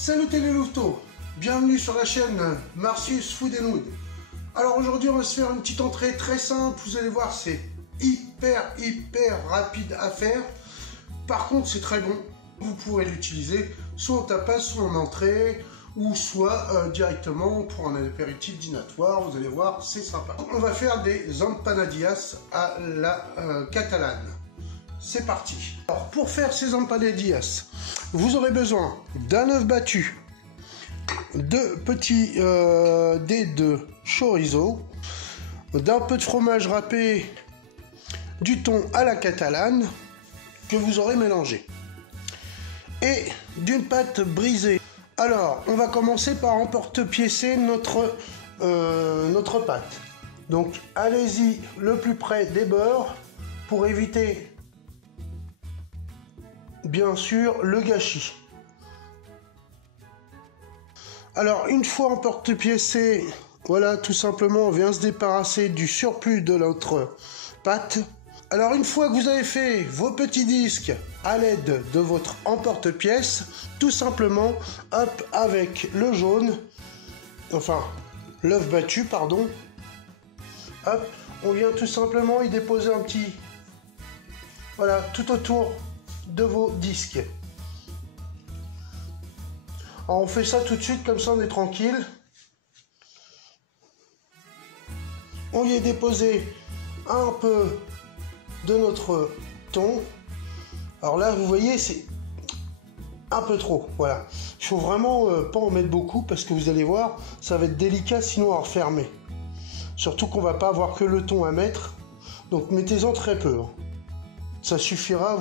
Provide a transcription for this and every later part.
Salut les louveteaux, bienvenue sur la chaîne Marcius Food & Wood. Alors aujourd'hui on va se faire une petite entrée très simple, vous allez voir c'est hyper rapide à faire. Par contre c'est très bon, vous pourrez l'utiliser soit en tapas, soit en entrée, ou soit directement pour un apéritif dînatoire, vous allez voir c'est sympa. On va faire des empanadillas à la catalane. C'est parti. Alors pour faire ces empanadillas, vous aurez besoin d'un œuf battu, de petits dés de chorizo, d'un peu de fromage râpé, du thon à la catalane que vous aurez mélangé et d'une pâte brisée. Alors on va commencer par emporte-piécer notre pâte. Donc allez-y le plus près des beurres pour éviter bien sûr le gâchis. Alors une fois emporte-piécé, voilà, tout simplement on vient se débarrasser du surplus de notre pâte. Alors une fois que vous avez fait vos petits disques à l'aide de votre emporte-pièce, tout simplement, hop, avec le jaune, enfin l'œuf battu, pardon, hop, on vient tout simplement y déposer un petit, voilà, tout autour de vos disques. Alors on fait ça tout de suite, comme ça on est tranquille. On y est déposé un peu de notre thon. Alors là vous voyez c'est un peu trop, voilà. Il faut vraiment pas en mettre beaucoup parce que vous allez voir ça va être délicat sinon à refermer. Surtout qu'on va pas avoir que le thon à mettre, donc mettez-en très peu, hein. Ça suffira,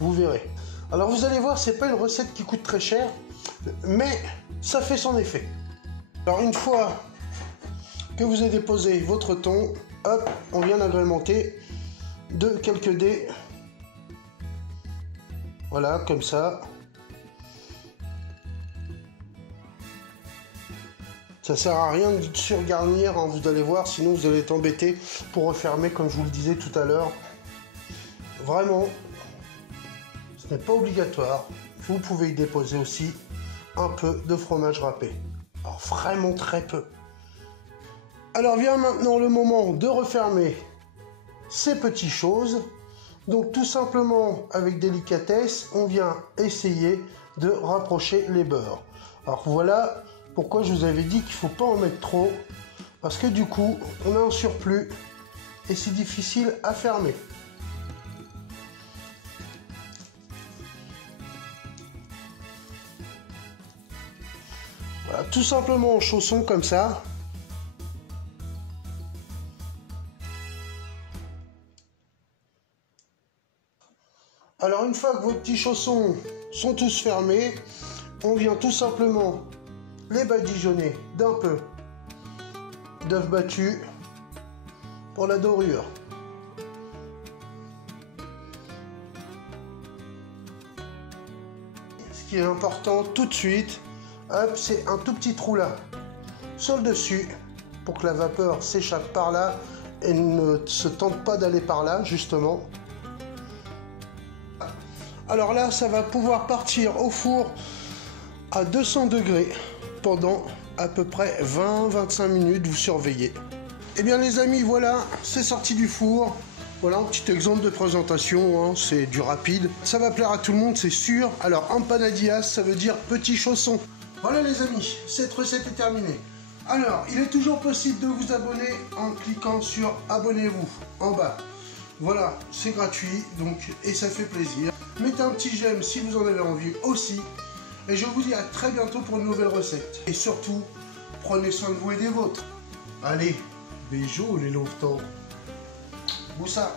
vous verrez. Alors vous allez voir, c'est pas une recette qui coûte très cher, mais ça fait son effet. Alors une fois que vous avez déposé votre thon, hop, on vient d'agrémenter de quelques dés. Voilà, comme ça. Ça sert à rien de surgarnir, hein, vous allez voir, sinon vous allez être embêté pour refermer comme je vous le disais tout à l'heure. Vraiment, ce n'est pas obligatoire. Vous pouvez y déposer aussi un peu de fromage râpé. Alors vraiment très peu. Alors vient maintenant le moment de refermer ces petites choses. Donc tout simplement avec délicatesse, on vient essayer de rapprocher les beurres. Alors voilà pourquoi je vous avais dit qu'il ne faut pas en mettre trop. Parce que du coup, on a un surplus et c'est difficile à fermer. Voilà, tout simplement en chaussons comme ça. Alors une fois que vos petits chaussons sont tous fermés, on vient tout simplement les badigeonner d'un peu d'œuf battu pour la dorure. Ce qui est important tout de suite, hop, c'est un tout petit trou là sur le dessus pour que la vapeur s'échappe par là et ne se tente pas d'aller par là justement. Alors là ça va pouvoir partir au four à 200 degrés pendant à peu près 20-25 minutes, vous surveillez. Et bien les amis, voilà, c'est sorti du four. Voilà un petit exemple de présentation, hein, c'est du rapide. Ça va plaire à tout le monde, c'est sûr. Alors empanadillas, ça veut dire petit chausson. Voilà les amis, cette recette est terminée. Alors, il est toujours possible de vous abonner en cliquant sur abonnez-vous en bas. Voilà, c'est gratuit, donc, et ça fait plaisir. Mettez un petit j'aime si vous en avez envie aussi. Et je vous dis à très bientôt pour une nouvelle recette. Et surtout, prenez soin de vous et des vôtres. Allez, bisous les louveteaux. Boussa.